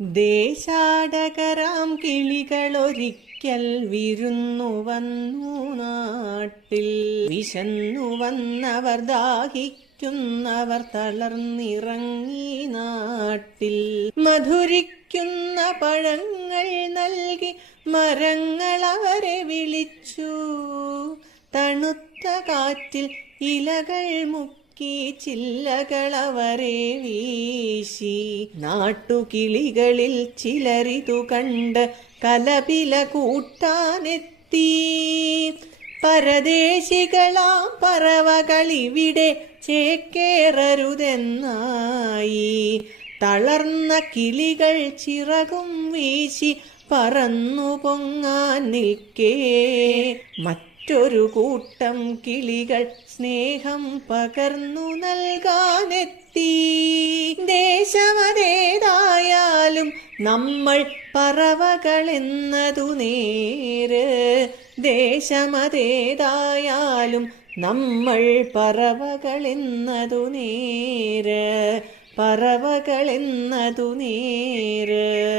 ദേശാടകരാം കിളികളൊരിക്കൽ വിരുന്നു വന്നു നാട്ടിൽ. വിശന്നു വന്നവർ, ദാഹിക്കുന്നവർ തളർന്നിറങ്ങി നാട്ടിൽ. മധുരിക്കുന്ന പഴങ്ങൾ നൽകി മരങ്ങൾ അവരെ വിളിച്ചു. തണുത്ത കാറ്റിൽ ഇലകൾ മുക്കി ചില്ലകളവരെ വീശി. നാട്ടുകിളികളിൽ ചിലരിതു കണ്ട് കലപില കൂട്ടാനെത്തി. പരദേശികളാം പറവകളിവിടെ ചേക്കേറരുതെന്നായി. തളർന്ന കിളികൾ ചിറകും വീശി പറന്നു പൊങ്ങാൻ നിൽക്കേ, മറ്റൊരു കൂട്ടം കിളികൾ സ്നേഹം പകർന്നു നൽകാനെത്തി. ദേശമതേതായാലും നമ്മൾ പറവകളെന്നതു നേര്. ദേശമതേതായാലും നമ്മൾ പറവകളെന്നതു നേര്. പറവകളെന്നതു നേര്.